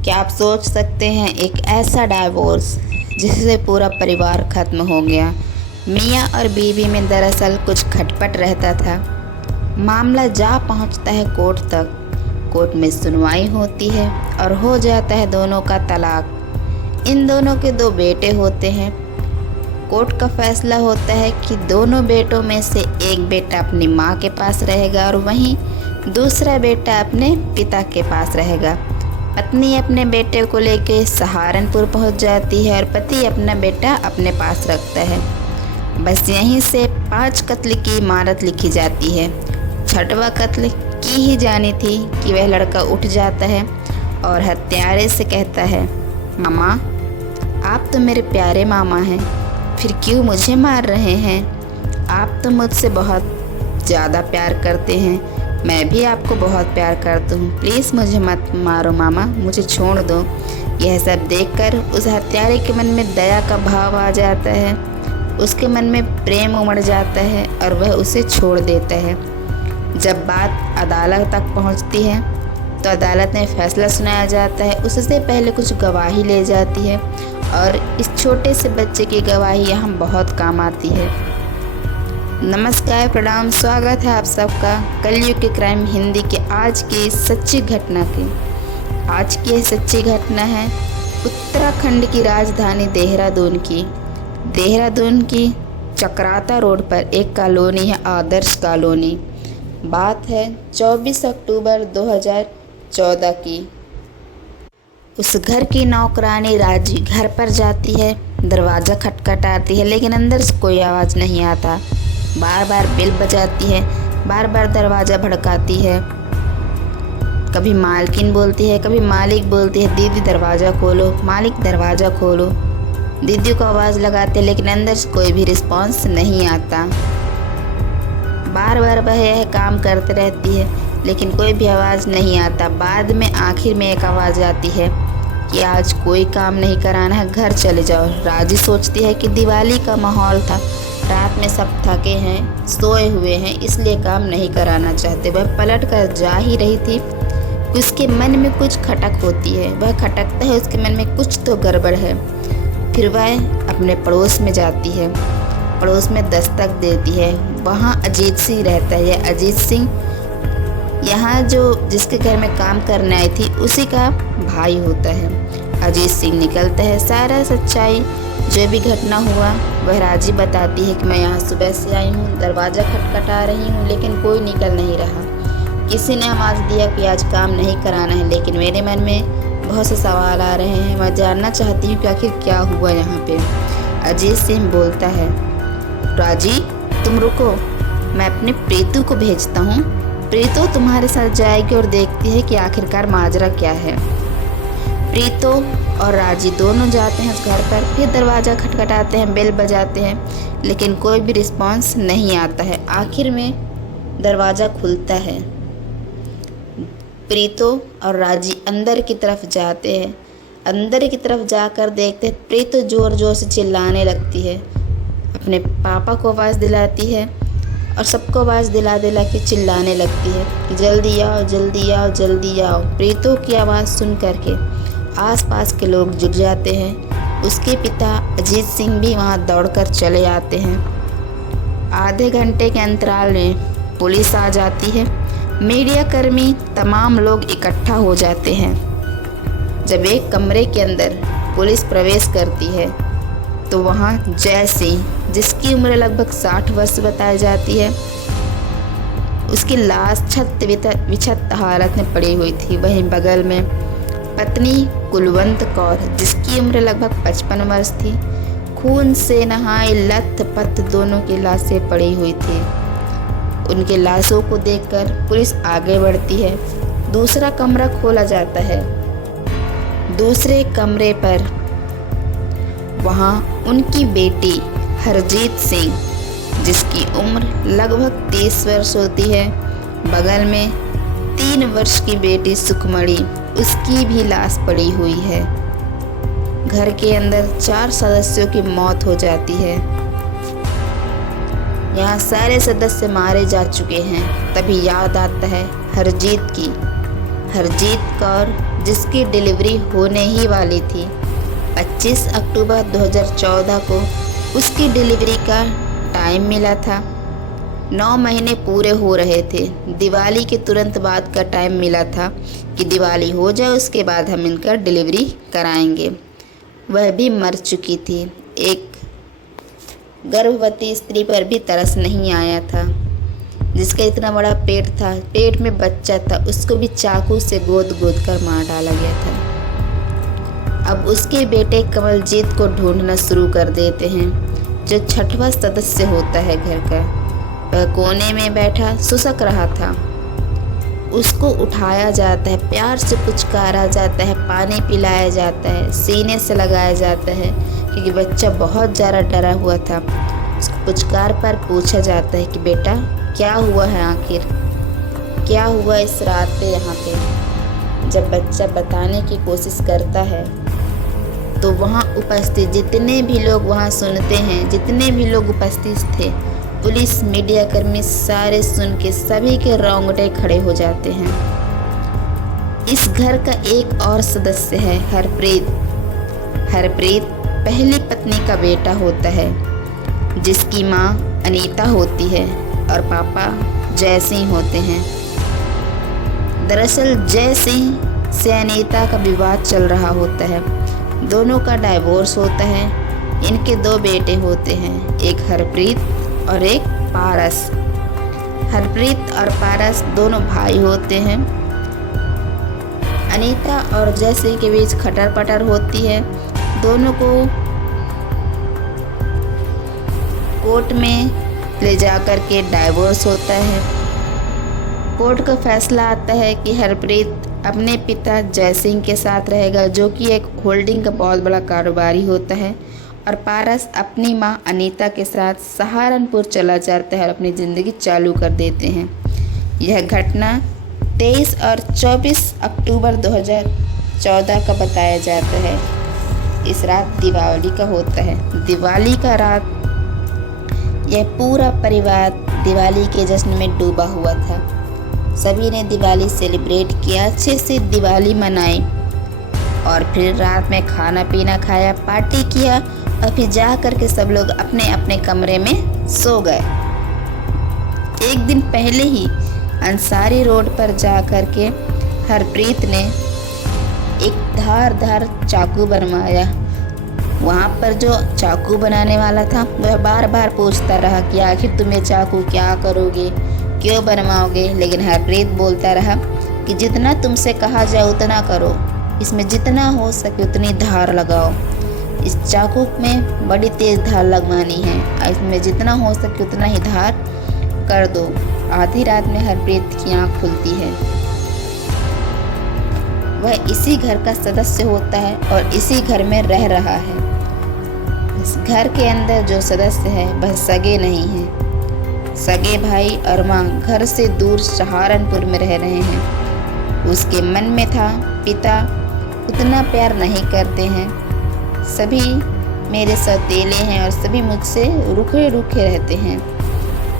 क्या आप सोच सकते हैं एक ऐसा डाइवोर्स जिससे पूरा परिवार खत्म हो गया। मियाँ और बीवी में दरअसल कुछ खटपट रहता था। मामला जा पहुंचता है कोर्ट तक। कोर्ट में सुनवाई होती है और हो जाता है दोनों का तलाक। इन दोनों के 2 बेटे होते हैं। कोर्ट का फैसला होता है कि दोनों बेटों में से एक बेटा अपनी माँ के पास रहेगा और वहीं दूसरा बेटा अपने पिता के पास रहेगा। पत्नी अपने बेटे को लेकर सहारनपुर पहुंच जाती है और पति अपना बेटा अपने पास रखता है। बस यहीं से 5 कत्ल की इमारत लिखी जाती है। 6वां कत्ल की ही जानी थी कि वह लड़का उठ जाता है और हत्यारे से कहता है, मामा, आप तो मेरे प्यारे मामा हैं, फिर क्यों मुझे मार रहे हैं? आप तो मुझसे बहुत ज़्यादा प्यार करते हैं, मैं भी आपको बहुत प्यार करता हूँ, प्लीज़ मुझे मत मारो मामा, मुझे छोड़ दो। यह सब देखकर उस हत्यारे के मन में दया का भाव आ जाता है। उसके मन में प्रेम उमड़ जाता है और वह उसे छोड़ देता है। जब बात अदालत तक पहुँचती है तो अदालत में फैसला सुनाया जाता है। उससे पहले कुछ गवाही ले जाती है और इस छोटे से बच्चे की गवाही यहाँ बहुत काम आती है। नमस्कार, प्रणाम, स्वागत है आप सबका कलयुग के क्राइम हिंदी के आज की सच्ची घटना की। आज की यह सच्ची घटना है उत्तराखंड की राजधानी देहरादून की चक्राता रोड पर एक कॉलोनी है, आदर्श कॉलोनी। बात है 24 अक्टूबर 2014 की। उस घर की नौकरानी राजी घर पर जाती है। दरवाज़ा खटखटाती है लेकिन अंदर से कोई आवाज़ नहीं आता। बार बार बेल बजाती है, बार बार दरवाज़ा भड़काती है। कभी मालकिन बोलती है, कभी मालिक बोलती है, दीदी दरवाज़ा खोलो, मालिक दरवाज़ा खोलो। दीदी को आवाज़ लगाते लेकिन अंदर से कोई भी रिस्पॉन्स नहीं आता। बार बार वह यह काम करते रहती है लेकिन कोई भी आवाज़ नहीं आता। बाद में आखिर में एक आवाज़ आती है कि आज कोई काम नहीं कराना है, घर चले जाओ। राजी सोचती है कि दिवाली का माहौल था, रात में सब थके हैं, सोए हुए हैं, इसलिए काम नहीं कराना चाहते। वह पलट कर जा ही रही थी, उसके मन में कुछ खटक होती है। वह खटकता है, उसके मन में कुछ तो गड़बड़ है। फिर वह अपने पड़ोस में जाती है, पड़ोस में दस्तक देती है। वहाँ अजीत सिंह रहता है। यह अजीत सिंह यहाँ जिसके घर में काम करने आई थी उसी का भाई होता है। अजीत सिंह निकलता है, सारा सच्चाई जो भी घटना हुआ वह राजी बताती है कि मैं यहाँ सुबह से आई हूँ, दरवाज़ा खटखटा रही हूँ लेकिन कोई निकल नहीं रहा। किसी ने आवाज़ दिया कि आज काम नहीं कराना है, लेकिन मेरे मन में बहुत से सवाल आ रहे हैं। मैं जानना चाहती हूँ कि आखिर क्या हुआ यहाँ पे। अजीत सिंह बोलता है, राजी तुम रुको, मैं अपने प्रीतू को भेजता हूँ। प्रीतू तुम्हारे साथ जाएगी और देखती है कि आखिरकार माजरा क्या है। प्रीतो और राजी दोनों जाते हैं उस घर पर। फिर दरवाज़ा खटखटाते हैं, बेल बजाते हैं लेकिन कोई भी रिस्पांस नहीं आता है। आखिर में दरवाज़ा खुलता है। प्रीतो और राजी अंदर की तरफ जाते हैं। अंदर की तरफ जाकर देखते हैं प्रीतो ज़ोर ज़ोर से चिल्लाने लगती है, अपने पापा को आवाज़ दिलाती है और सबको आवाज़ दिला के चिल्लाने लगती है कि जल्दी आओ, जल्दी आओ, जल्दी आओ। प्रीतो की आवाज़ सुन करके आसपास के लोग जुट जाते हैं। उसके पिता अजीत सिंह भी वहां दौड़कर चले आते हैं। आधे घंटे के अंतराल में पुलिस आ जाती है। मीडिया कर्मी तमाम लोग इकट्ठा हो जाते हैं। जब एक कमरे के अंदर पुलिस प्रवेश करती है तो वहां जय सिंह, जिसकी उम्र लगभग 60 वर्ष बताई जाती है, उसकी लाश छत विछत हालत में पड़ी हुई थी। वहीं बगल में पत्नी कुलवंत कौर, जिसकी उम्र लगभग 55 वर्ष थी, खून से नहाए लथपथ दोनों की लाशें पड़ी हुई थी। उनके लाशों को देखकर पुलिस आगे बढ़ती है। दूसरा कमरा खोला जाता है। दूसरे कमरे पर वहाँ उनकी बेटी हरजीत सिंह, जिसकी उम्र लगभग 30 वर्ष होती है, बगल में 3 वर्ष की बेटी सुखमणि, उसकी भी लाश पड़ी हुई है। घर के अंदर 4 सदस्यों की मौत हो जाती है। यहाँ सारे सदस्य मारे जा चुके हैं। तभी याद आता है हरजीत कौर जिसकी डिलीवरी होने ही वाली थी। 25 अक्टूबर 2014 को उसकी डिलीवरी का टाइम मिला था। 9 महीने पूरे हो रहे थे। दिवाली के तुरंत बाद का टाइम मिला था कि दिवाली हो जाए उसके बाद हम इनका डिलीवरी कराएंगे। वह भी मर चुकी थी। एक गर्भवती स्त्री पर भी तरस नहीं आया था, जिसका इतना बड़ा पेट था, पेट में बच्चा था, उसको भी चाकू से गोद गोद कर मार डाला गया था। अब उसके बेटे कमलजीत को ढूंढना शुरू कर देते हैं, जो छठवां सदस्य होता है घर का। वह कोने में बैठा सुसक रहा था। उसको उठाया जाता है, प्यार से पुचकारा जाता है, पानी पिलाया जाता है, सीने से लगाया जाता है, क्योंकि बच्चा बहुत ज़्यादा डरा हुआ था। उसको पुचकार पर पूछा जाता है कि बेटा क्या हुआ है, आखिर क्या हुआ इस रात पे यहाँ पे। जब बच्चा बताने की कोशिश करता है तो वहाँ उपस्थित जितने भी लोग वहाँ सुनते हैं, जितने भी लोग उपस्थित थे, पुलिस, मीडिया कर्मी, सारे सुन के सभी के रोंगटे खड़े हो जाते हैं। इस घर का एक और सदस्य है हरप्रीत। हरप्रीत पहली पत्नी का बेटा होता है, जिसकी माँ अनीता होती है और पापा जय सिंह होते हैं। दरअसल जय सिंह से अनीता का विवाद चल रहा होता है। दोनों का डाइवोर्स होता है। इनके 2 बेटे होते हैं, एक हरप्रीत और एक पारस। हरप्रीत और पारस दोनों भाई होते हैं। अनीता और जय सिंह के बीच खटर पटर होती है। दोनों को कोर्ट में ले जाकर के डाइवोर्स होता है। कोर्ट का फैसला आता है कि हरप्रीत अपने पिता जय सिंह के साथ रहेगा, जो कि एक होल्डिंग का बहुत बड़ा कारोबारी होता है, और पारस अपनी मां अनीता के साथ सहारनपुर चला जाता है और अपनी ज़िंदगी चालू कर देते हैं। यह घटना 23 और 24 अक्टूबर 2014 का बताया जाता है। इस रात दिवाली का होता है। दिवाली का रात यह पूरा परिवार दिवाली के जश्न में डूबा हुआ था। सभी ने दिवाली सेलिब्रेट किया, अच्छे से दिवाली मनाई, और फिर रात में खाना पीना खाया, पार्टी किया, और फिर जा कर के सब लोग अपने अपने कमरे में सो गए। एक दिन पहले ही अंसारी रोड पर जा कर के हरप्रीत ने एक धारदार चाकू बनवाया। वहाँ पर जो चाकू बनाने वाला था वह बार बार पूछता रहा कि आखिर तुम ये चाकू क्या करोगे, क्यों बनवाओगे। लेकिन हरप्रीत बोलता रहा कि जितना तुमसे कहा जाए उतना करो, इसमें जितना हो सके उतनी धार लगाओ। इस चाकू में बड़ी तेज़ धार लगवानी है, इसमें जितना हो सके उतना ही धार कर दो। आधी रात में हरप्रीत की आँख खुलती है। वह इसी घर का सदस्य होता है और इसी घर में रह रहा है। इस घर के अंदर जो सदस्य है वह सगे नहीं हैं। सगे भाई और माँ घर से दूर सहारनपुर में रह रहे हैं। उसके मन में था पिता उतना प्यार नहीं करते हैं, सभी मेरे सौतेले हैं और सभी मुझसे रूखे रूखे रहते हैं।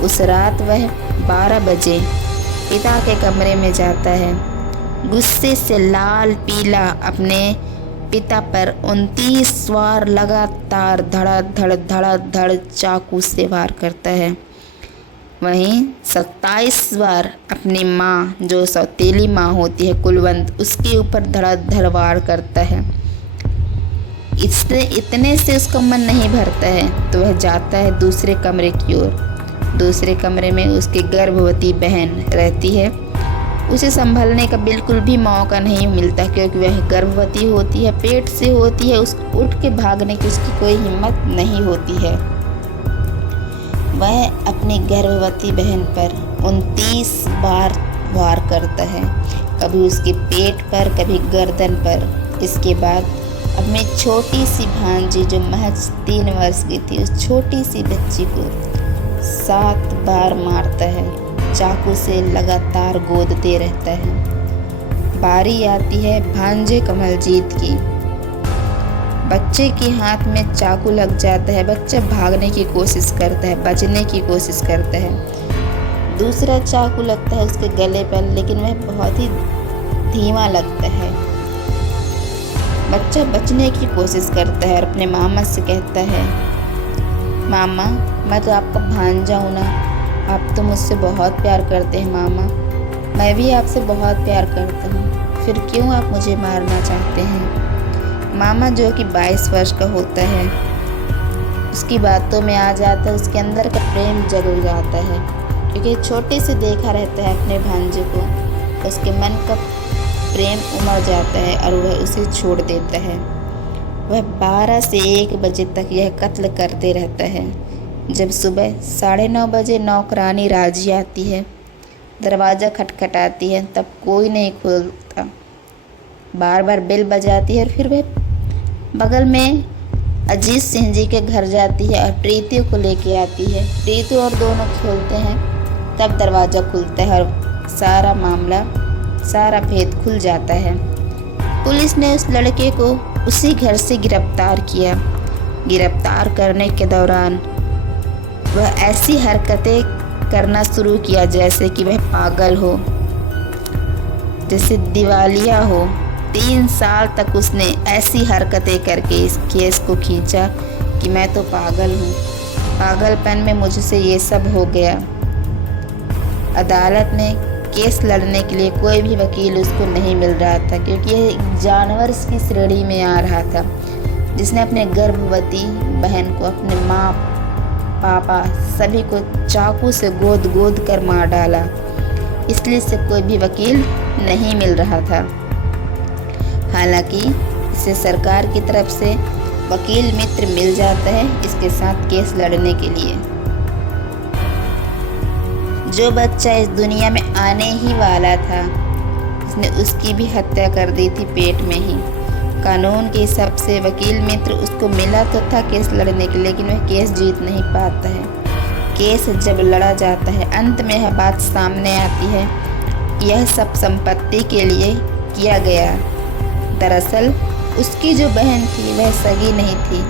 उस रात वह 12 बजे पिता के कमरे में जाता है। गुस्से से लाल पीला अपने पिता पर 29 बार लगातार धड़ चाकू से वार करता है। वहीं 27 बार अपनी माँ, जो सौतेली माँ होती है कुलवंत, उसके ऊपर धड़ वार करता है। इतने से उसका मन नहीं भरता है तो वह जाता है दूसरे कमरे की ओर। दूसरे कमरे में उसकी गर्भवती बहन रहती है। उसे संभलने का बिल्कुल भी मौका नहीं मिलता, क्योंकि वह गर्भवती होती है, पेट से होती है। उसको उठ के भागने की उसकी कोई हिम्मत नहीं होती है। वह अपनी गर्भवती बहन पर 29 बार वार करता है, कभी उसके पेट पर, कभी गर्दन पर। इसके बाद अपनी छोटी सी भांजी, जो महज 3 वर्ष की थी, उस छोटी सी बच्ची को 7 बार मारता है, चाकू से लगातार गोदते रहता है। बारी आती है भांजे कमलजीत की। बच्चे के हाथ में चाकू लग जाता है। बच्चा भागने की कोशिश करता है, बचने की कोशिश करता है। दूसरा चाकू लगता है उसके गले पर, लेकिन वह बहुत ही धीमा लगता है। बच्चा बचने की कोशिश करता है और अपने मामा से कहता है, मामा मैं तो आपका भांजा हूँ ना, आप तो मुझसे बहुत प्यार करते हैं मामा, मैं भी आपसे बहुत प्यार करता हूँ, फिर क्यों आप मुझे मारना चाहते हैं। मामा जो कि 22 वर्ष का होता है उसकी बातों में आ जाता है, उसके अंदर का प्रेम जग जाता है, क्योंकि छोटे से देखा रहता है अपने भांजे को, उसके मन का प्रेम उमड़ जाता है और वह उसे छोड़ देता है। वह 12 से 1 बजे तक यह कत्ल करते रहता है। जब सुबह 9:30 बजे नौकरानी राजी आती है, दरवाज़ा खटखटाती है, तब कोई नहीं खोलता। बार बार बेल बजाती है और फिर वह बगल में अजीत सिंह जी के घर जाती है और प्रीति को लेके आती है। प्रीति और दोनों खोलते हैं, तब दरवाज़ा खुलता है और सारा मामला, सारा भेद खुल जाता है। पुलिस ने उस लड़के को उसी घर से गिरफ्तार किया। गिरफ्तार करने के दौरान वह ऐसी हरकतें करना शुरू किया जैसे कि वह पागल हो, जैसे दिवालिया हो। 3 साल तक उसने ऐसी हरकतें करके इस केस को खींचा कि मैं तो पागल हूँ, पागलपन में मुझसे ये सब हो गया। अदालत में केस लड़ने के लिए कोई भी वकील उसको नहीं मिल रहा था, क्योंकि यह एक जानवर की श्रेणी में आ रहा था, जिसने अपने गर्भवती बहन को, अपने माँ पापा सभी को चाकू से गोद गोद कर मार डाला। इसलिए से कोई भी वकील नहीं मिल रहा था। हालांकि इसे सरकार की तरफ से वकील मित्र मिल जाता है इसके साथ केस लड़ने के लिए। जो बच्चा इस दुनिया में आने ही वाला था, उसने उसकी भी हत्या कर दी थी पेट में ही। कानून के हिसाब से वकील मित्र उसको मिला तो था केस लड़ने के लिए, लेकिन वह केस जीत नहीं पाता है। केस जब लड़ा जाता है, अंत में यह बात सामने आती है कि यह सब संपत्ति के लिए किया गया। दरअसल उसकी जो बहन थी वह सगी नहीं थी,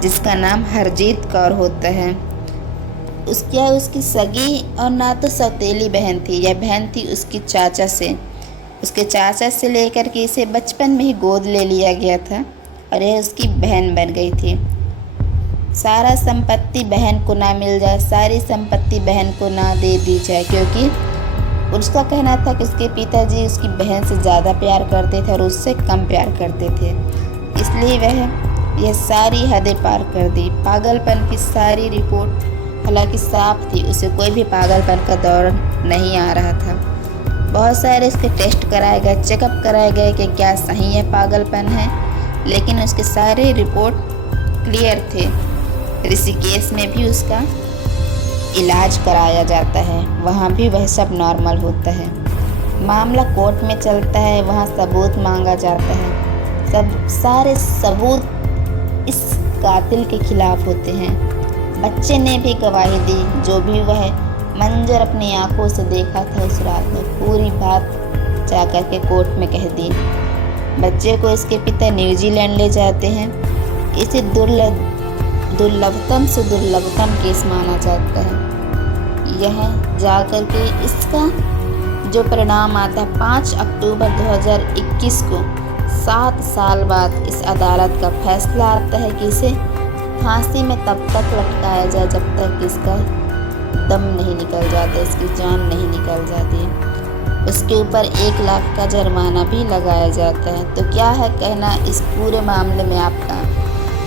जिसका नाम हरजीत कौर होता है। उसकी सगी और ना तो सौतेली बहन थी, यह बहन थी उसकी चाचा से। उसके चाचा से लेकर के इसे बचपन में ही गोद ले लिया गया था और यह उसकी बहन बन गई थी। सारा संपत्ति बहन को ना मिल जाए, सारी संपत्ति बहन को ना दे दी जाए, क्योंकि उसका कहना था कि उसके पिताजी उसकी बहन से ज़्यादा प्यार करते थे और उससे कम प्यार करते थे, इसलिए वह यह सारी हदें पार कर दी। पागलपन की सारी रिपोर्ट हालांकि साफ थी, उसे कोई भी पागलपन का दौर नहीं आ रहा था। बहुत सारे इसके टेस्ट कराए गए, चेकअप कराए गए कि क्या सही है पागलपन है, लेकिन उसके सारे रिपोर्ट क्लियर थे। ऋषिकेश में भी उसका इलाज कराया जाता है, वहाँ भी वह सब नॉर्मल होता है। मामला कोर्ट में चलता है, वहाँ सबूत मांगा जाता है। सारे सबूत इस कातिल के खिलाफ होते हैं। बच्चे ने भी गवाही दी, जो भी वह मंजर अपनी आंखों से देखा था उस रात में, पूरी बात जाकर के कोर्ट में कह दी। बच्चे को इसके पिता न्यूजीलैंड ले जाते हैं। इसे दुर्लभतम से दुर्लभतम केस माना जाता है। यह जाकर के इसका जो परिणाम आता है 5 अक्टूबर 2021 को, 7 साल बाद इस अदालत का फैसला आता है कि इसे फांसी में तब तक लटकाया जाए जब तक इसका दम नहीं निकल जाता, इसकी जान नहीं निकल जाती। उसके ऊपर 1 लाख का जुर्माना भी लगाया जाता है। तो क्या है कहना इस पूरे मामले में आपका,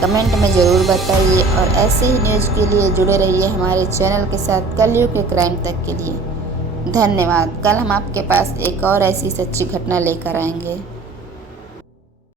कमेंट में ज़रूर बताइए और ऐसे ही न्यूज़ के लिए जुड़े रहिए हमारे चैनल के साथ कलयुग के क्राइम तक के लिए। धन्यवाद। कल हम आपके पास एक और ऐसी सच्ची घटना लेकर आएंगे।